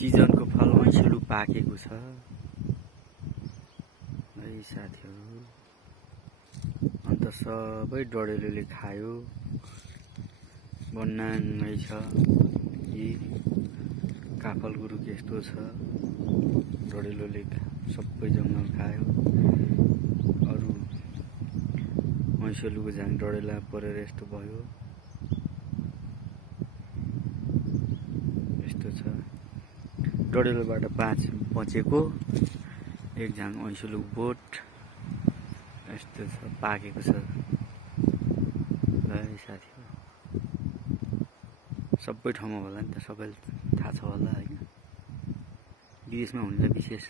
सिजनको फल ऐँसुलु पाकेको छ है साथीहरु। अन्त सबै डढेलोले खायो। बनाङ्गै छ यी काफल गुरु यस्तो छ, डढेलोले सबै जङ्गल खायो। अरु ऐँसुलुको झाङ डढेला परेर यस्तो भयो। यस्तो छ डढेलोबाट बचेको एक झाङ ऐँसुलुको बोट यस्तो छ, पाकेको छ। ल साथी सबै ठाउँमा होला नि त, सबैले थाहा छ होला हैन। विदेशमा हुनेलाई विशेष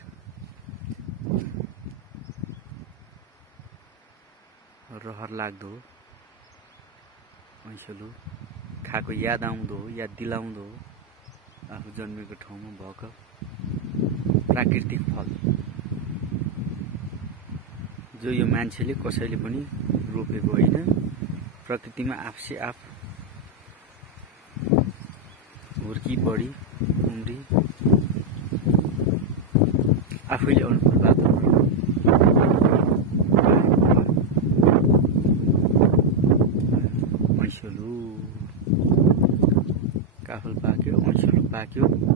रहर लाग्दो हो। ऐँसुलु खाएको याद आउँदो हो, याद दिलाउँदो हो आफू जन्मेको ठाउँमा भएको प्राकृतिक फल, जो यो मान्छेले कसैले पनि रोपेको होइन। प्रकृतिमा आफसे आफ हुर्की बढी उम्री आफैले अनुकूल वातावरण ऐँसुलु काफल पाक्यो, ऐँसुलु पाक्यो।